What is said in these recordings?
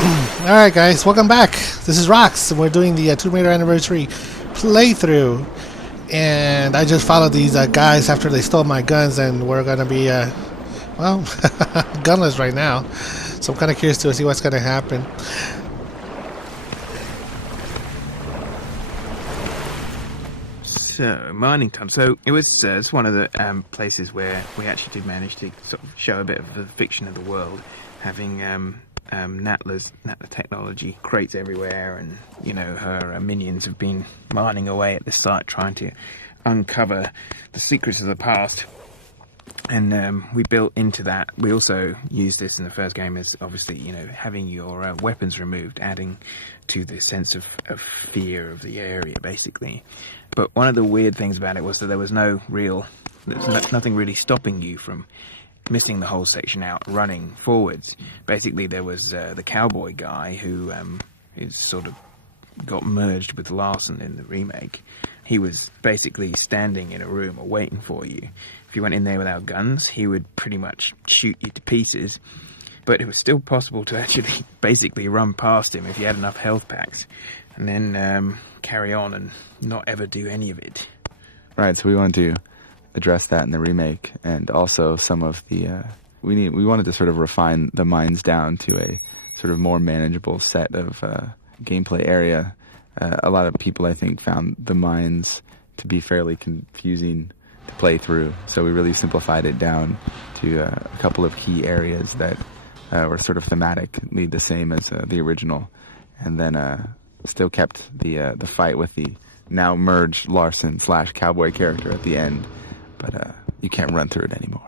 Alright guys, welcome back. This is Rox, and we're doing the Tomb Raider Anniversary playthrough. And I just followed these guys after they stole my guns, and we're gonna be, well, gunless right now. So I'm kind of curious to see what's gonna happen. So, mining time. So, it was it's one of the places where we actually did manage to sort of show a bit of the fiction of the world, having Natla's technology, crates everywhere, and, you know, her minions have been mining away at this site trying to uncover the secrets of the past. And we built into that. We also used this in the first game as, obviously, you know, having your weapons removed, adding to the sense of fear of the area, basically. But one of the weird things about it was that there was nothing really stopping you from missing the whole section out, running forwards. Basically, there was the cowboy guy who is sort of got merged with Larson in the remake. He was basically standing in a room or waiting for you. If you went in there without guns, he would pretty much shoot you to pieces. But it was still possible to actually basically run past him if you had enough health packs, and then carry on and not ever do any of it. Right, so we wanted to address that in the remake, and also some of the we wanted to sort of refine the mines down to a sort of more manageable set of gameplay area. A lot of people, I think, found the mines to be fairly confusing to play through, so we really simplified it down to a couple of key areas that were sort of thematically the same as the original, and then still kept the fight with the now merged Larson / cowboy character at the end, but you can't run through it anymore.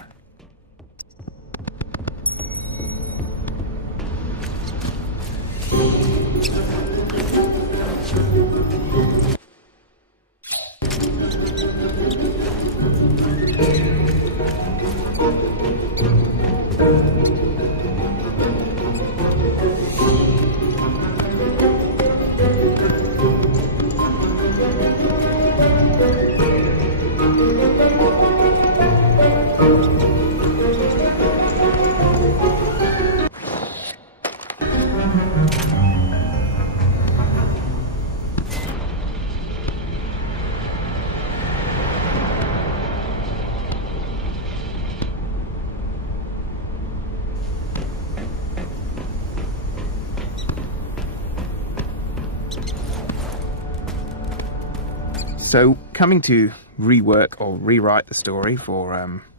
So, coming to rework or rewrite the story for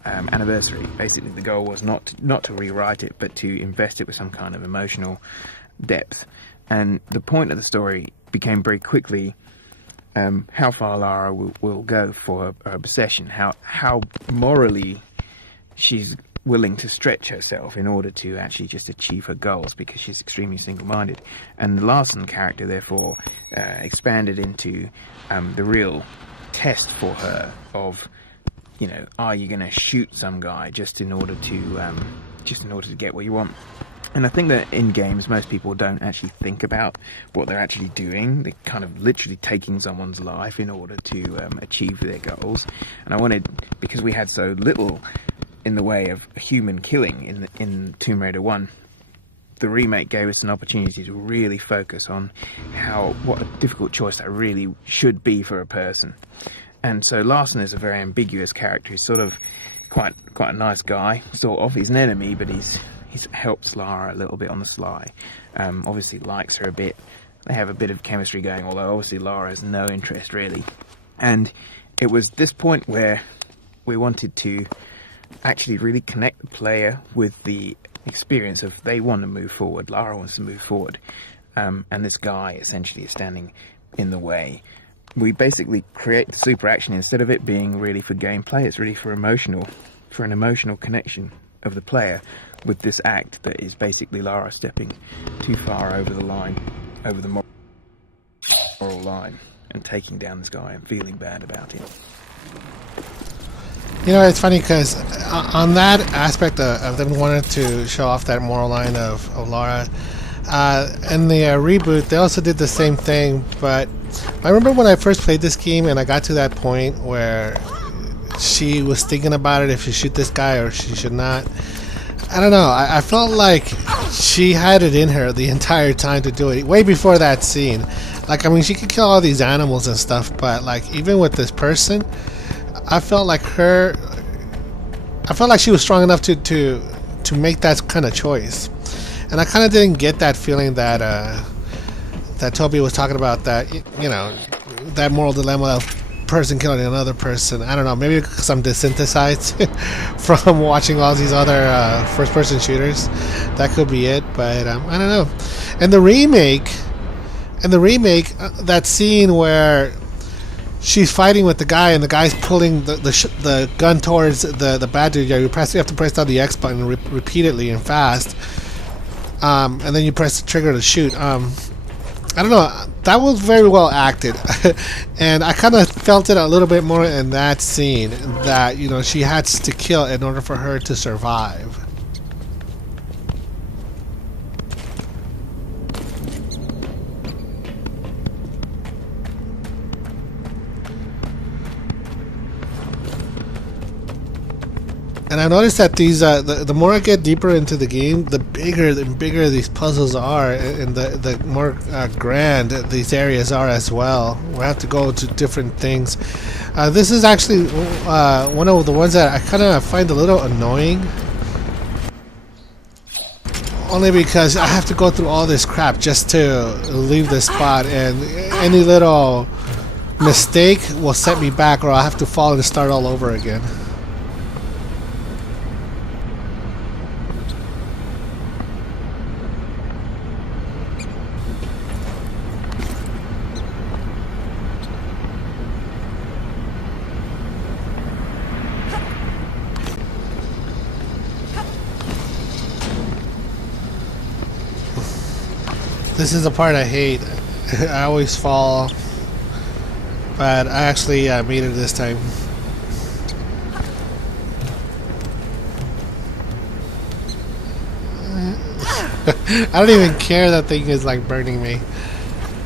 Anniversary, basically the goal was not to rewrite it, but to invest it with some kind of emotional depth. And the point of the story became very quickly how far Lara will go for her obsession, how morally she's willing to stretch herself in order to actually just achieve her goals, because she's extremely single-minded. And the Larson character, therefore, expanded into the real test for her of, you know, are you going to shoot some guy just in order to get what you want? And I think that in games, most people don't actually think about what they're actually doing. They're kind of literally taking someone's life in order to achieve their goals. And I wanted, because we had so little in the way of human killing in Tomb Raider 1, the remake gave us an opportunity to really focus on what a difficult choice that really should be for a person. And so Larson is a very ambiguous character. He's sort of quite a nice guy, sort of. He's an enemy, but he's helps Lara a little bit on the sly. Obviously likes her a bit. They have a bit of chemistry going, although obviously Lara has no interest really. And it was this point where we wanted to actually really connect the player with the experience of they want to move forward, Lara wants to move forward, and this guy essentially is standing in the way. We basically create the super action. Instead of it being really for gameplay, it's really for an emotional connection of the player with this act that is basically Lara stepping too far over the line, over the moral line, and taking down this guy and feeling bad about him. You know, it's funny because on that aspect of them wanting to show off that moral line of Lara, in the reboot, they also did the same thing. But I remember when I first played this game and I got to that point where she was thinking about it, if she should shoot this guy or she should not. I don't know. I felt like she had it in her the entire time to do it. Way before that scene. Like, I mean, she could kill all these animals and stuff, but like, even with this person, I felt like she was strong enough to make that kind of choice. And I kind of didn't get that feeling that that Toby was talking about, that, you know, that moral dilemma of person killing another person. I don't know, maybe because I'm desynthesized from watching all these other first-person shooters. That could be it, but I don't know. And the remake, that scene where she's fighting with the guy and the guy's pulling the gun towards the bad dude. You have to press down the X button repeatedly and fast, and then you press the trigger to shoot. I don't know, that was very well acted. And I kind of felt it a little bit more in that scene, that, you know, she had to kill in order for her to survive. And I noticed that these, the more I get deeper into the game, the bigger and bigger these puzzles are, and the more grand these areas are as well. We have to go to different things. This is actually one of the ones that I kind of find a little annoying. Only because I have to go through all this crap just to leave this spot, and any little mistake will set me back, or I'll have to fall and start all over again. This is the part I hate. I always fall, but I actually made it this time. I don't even care that thing is like burning me.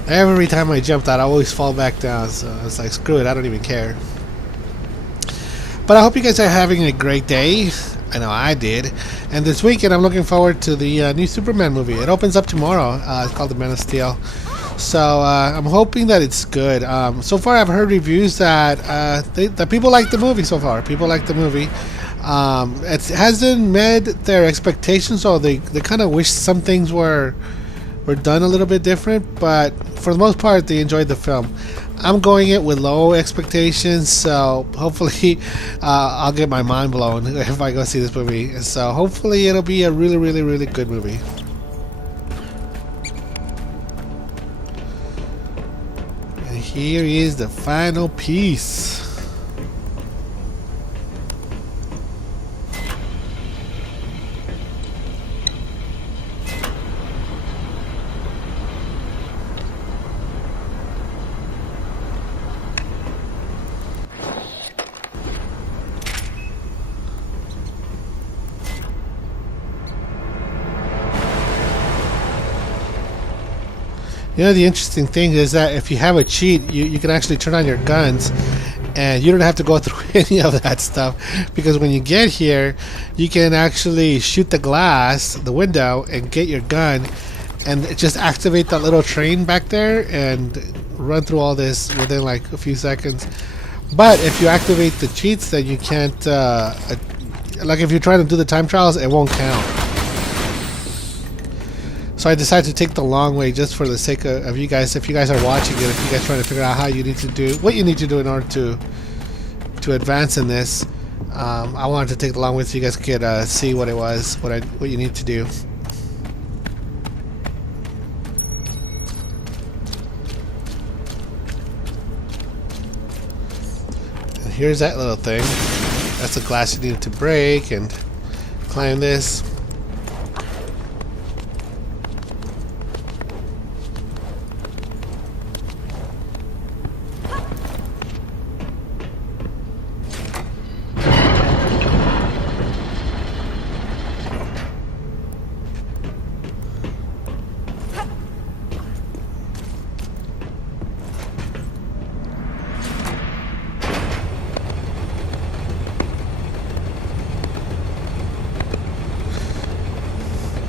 Every time I jumped out, I always fall back down, so it's like, screw it, I don't even care. But I hope you guys are having a great day. I know I did. And this weekend I'm looking forward to the new Superman movie. It opens up tomorrow. It's called The Man of Steel. So I'm hoping that it's good. So far I've heard reviews that that people like the movie so far. People like the movie. It hasn't met their expectations, so they kind of wish some things were done a little bit different, but for the most part they enjoyed the film. I'm going it with low expectations, so hopefully I'll get my mind blown if I go see this movie. So hopefully it'll be a really, really, really good movie. And here is the final piece. You know, the interesting thing is that if you have a cheat, you can actually turn on your guns, and you don't have to go through any of that stuff, because when you get here, you can actually shoot the glass, the window, and get your gun, and just activate that little train back there and run through all this within like a few seconds. But if you activate the cheats, then you can't, like if you're trying to do the time trials, it won't count. So I decided to take the long way just for the sake of you guys. If you guys are watching it, if you guys trying to figure out how you need to do, what you need to do in order to advance in this, I wanted to take the long way so you guys could see what it was, what you need to do. And here's that little thing. That's the glass you needed to break and climb this.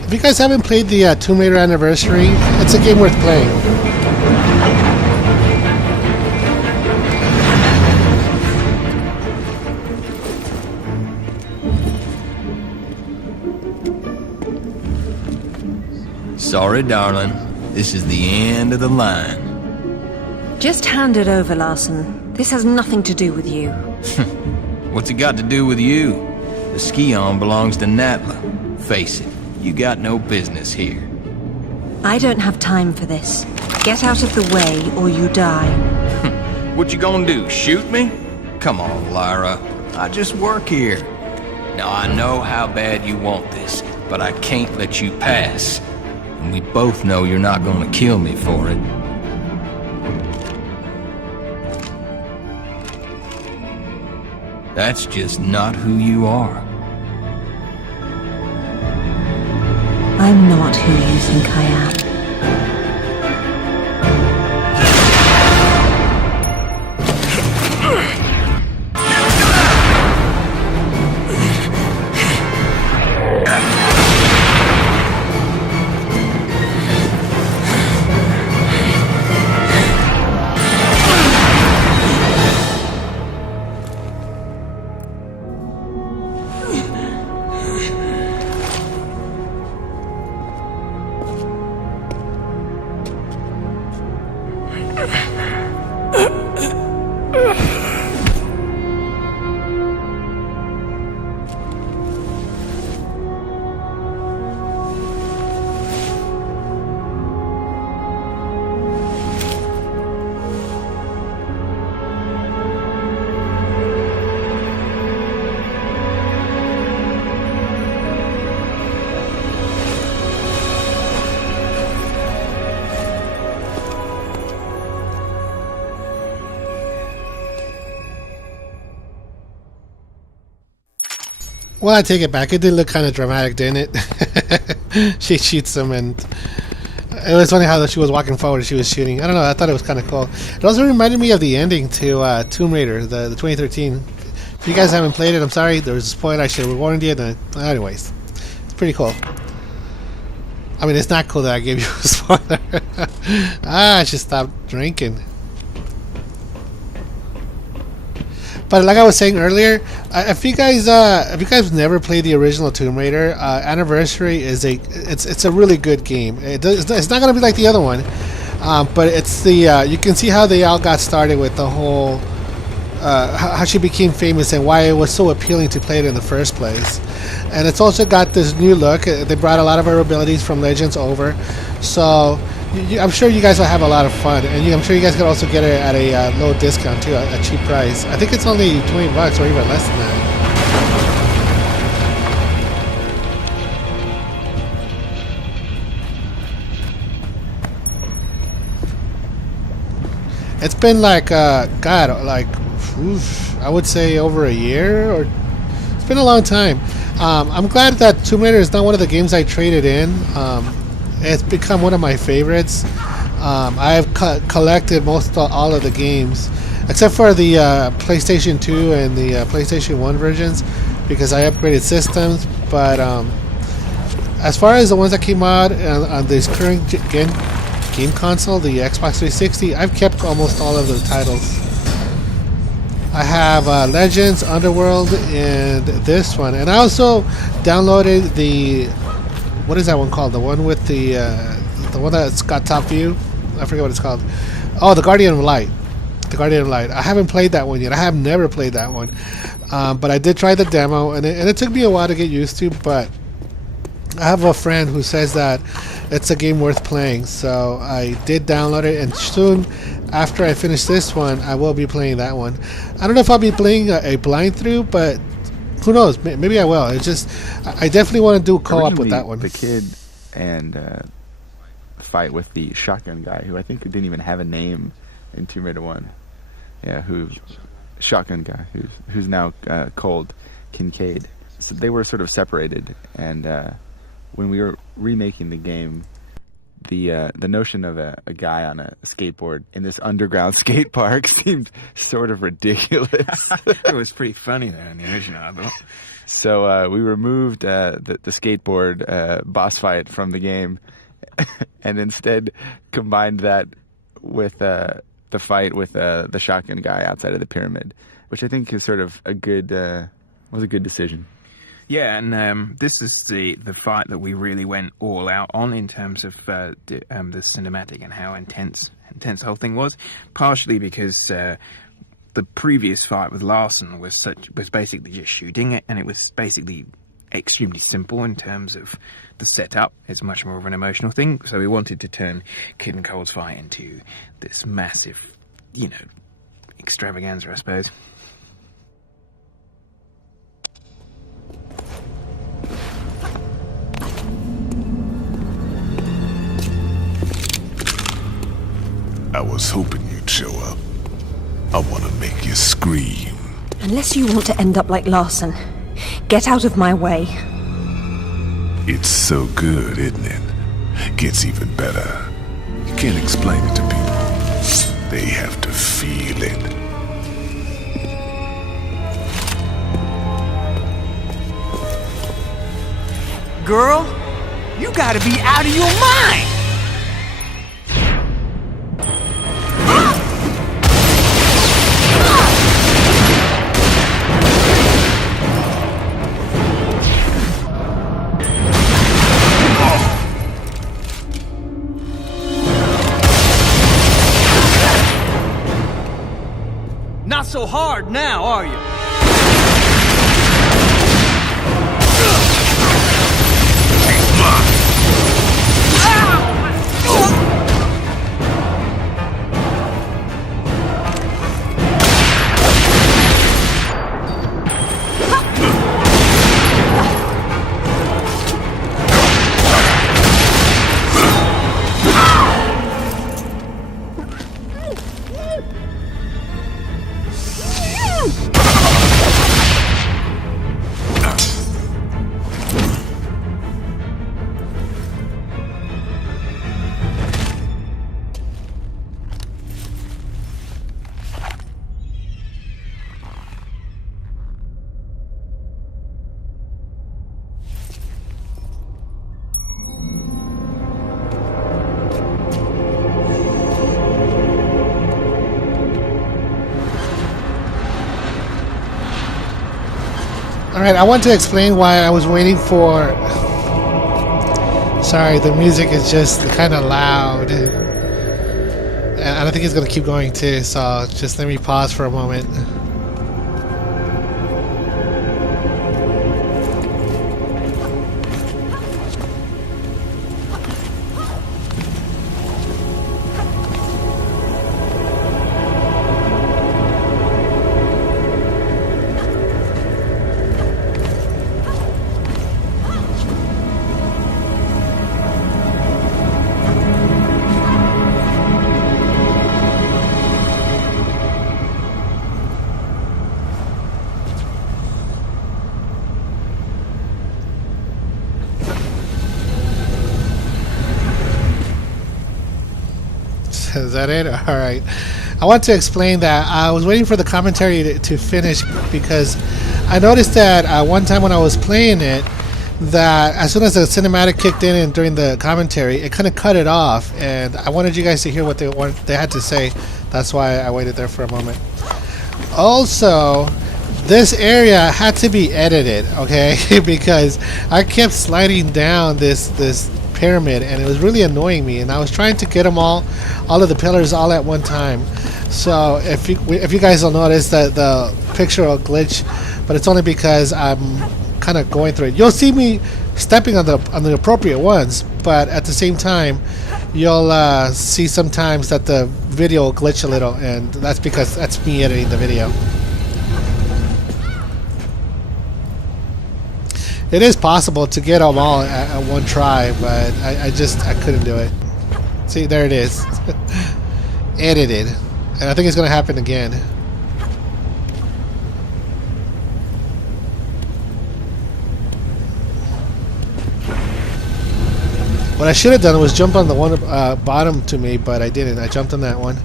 If you guys haven't played the Tomb Raider Anniversary, it's a game worth playing. Sorry, darling. This is the end of the line. Just hand it over, Larson. This has nothing to do with you. What's it got to do with you? The ski-on belongs to Natla. Face it, you got no business here. I don't have time for this. Get out of the way or you die. What you gonna do, shoot me? Come on, Lara. I just work here. Now, I know how bad you want this, but I can't let you pass. And we both know you're not gonna kill me for it. That's just not who you are. I'm not who you think I am. Well, I take it back. It did look kind of dramatic, didn't it? She shoots him, and it was funny how she was walking forward, she was shooting. I don't know. I thought it was kind of cool. It also reminded me of the ending to Tomb Raider, the 2013. If you guys haven't played it, I'm sorry. There was a spoiler. I should have warned you. Anyways, it's pretty cool. I mean, it's not cool that I gave you a spoiler. I should stop drinking. But like I was saying earlier, if you guys never played the original Tomb Raider, Anniversary is it's a really good game. It's not gonna be like the other one, but it's the you can see how they all got started with the whole how she became famous and why it was so appealing to play it in the first place. And it's also got this new look. They brought a lot of her abilities from Legends over, so I'm sure you guys will have a lot of fun, and I'm sure you guys can also get it at a low discount too, a cheap price. I think it's only $20 or even less than that. It's been like God, like I would say over a year, or it's been a long time. I'm glad that Tomb Raider is not one of the games I traded in. It's become one of my favorites. I've collected all of the games, except for the PlayStation 2 and the PlayStation 1 versions, because I upgraded systems. But as far as the ones that came out on this current game console, the Xbox 360, I've kept almost all of the titles. I have Legends, Underworld, and this one. And I also downloaded the... What is that one called? The one with the one that's got top view? I forget what it's called. Oh, the Guardian of Light. The Guardian of Light. I haven't played that one yet. I have never played that one. But I did try the demo, and it took me a while to get used to, but I have a friend who says that it's a game worth playing, so I did download it, and soon after I finish this one, I will be playing that one. I don't know if I'll be playing a blind through, but who knows? Maybe I will. It's just I definitely want to do co-op with that one. The kid and fight with the shotgun guy, who I think didn't even have a name in Tomb Raider 1. Yeah, shotgun guy, who's now called Kincaid. So they were sort of separated, and when we were remaking the game, the notion of a guy on a skateboard in this underground skate park seemed sort of ridiculous. It was pretty funny though in the original, I thought. So we removed the skateboard boss fight from the game, and instead combined that with the fight with the shotgun guy outside of the pyramid, which I think is sort of was a good decision. Yeah, and this is the fight that we really went all out on in terms of the cinematic and how intense the whole thing was. Partially because the previous fight with Larson was basically just shooting it, and it was basically extremely simple in terms of the setup. It's much more of an emotional thing, so we wanted to turn Kid and Cole's fight into this massive, extravaganza, I suppose. I was hoping you'd show up. I want to make you scream. Unless you want to end up like Larson, get out of my way. It's so good, isn't it? Gets even better. You can't explain it to people. They have to feel it. Girl, you gotta be out of your mind! Not so hard now, are you? Alright, I want to explain why I was waiting for... Sorry, the music is just kind of loud. And I don't think it's going to keep going too, so just let me pause for a moment. Is that it? Alright. I want to explain that I was waiting for the commentary to finish because I noticed that one time when I was playing it, that as soon as the cinematic kicked in and during the commentary, it kind of cut it off, and I wanted you guys to hear what they had to say. That's why I waited there for a moment. Also, this area had to be edited, okay? Because I kept sliding down this pyramid, and it was really annoying me, and I was trying to get them all of the pillars all at one time. So if you guys will notice that the picture will glitch, but it's only because I'm kind of going through it. You'll see me stepping on the appropriate ones, but at the same time you'll see sometimes that the video will glitch a little, and that's because that's me editing the video. It is possible to get them all at one try, but I couldn't do it. See, there it is. Edited. And I think it's going to happen again. What I should have done was jump on the one bottom to me, but I didn't. I jumped on that one.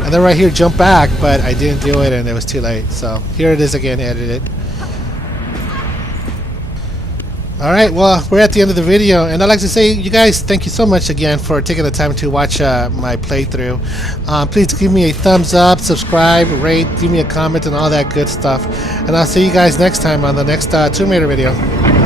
And then right here, jump back, but I didn't do it, and it was too late. So here it is again, edited. Alright, well, we're at the end of the video, and I'd like to say, you guys, thank you so much again for taking the time to watch my playthrough. Please give me a thumbs up, subscribe, rate, give me a comment, and all that good stuff. And I'll see you guys next time on the next Tomb Raider video.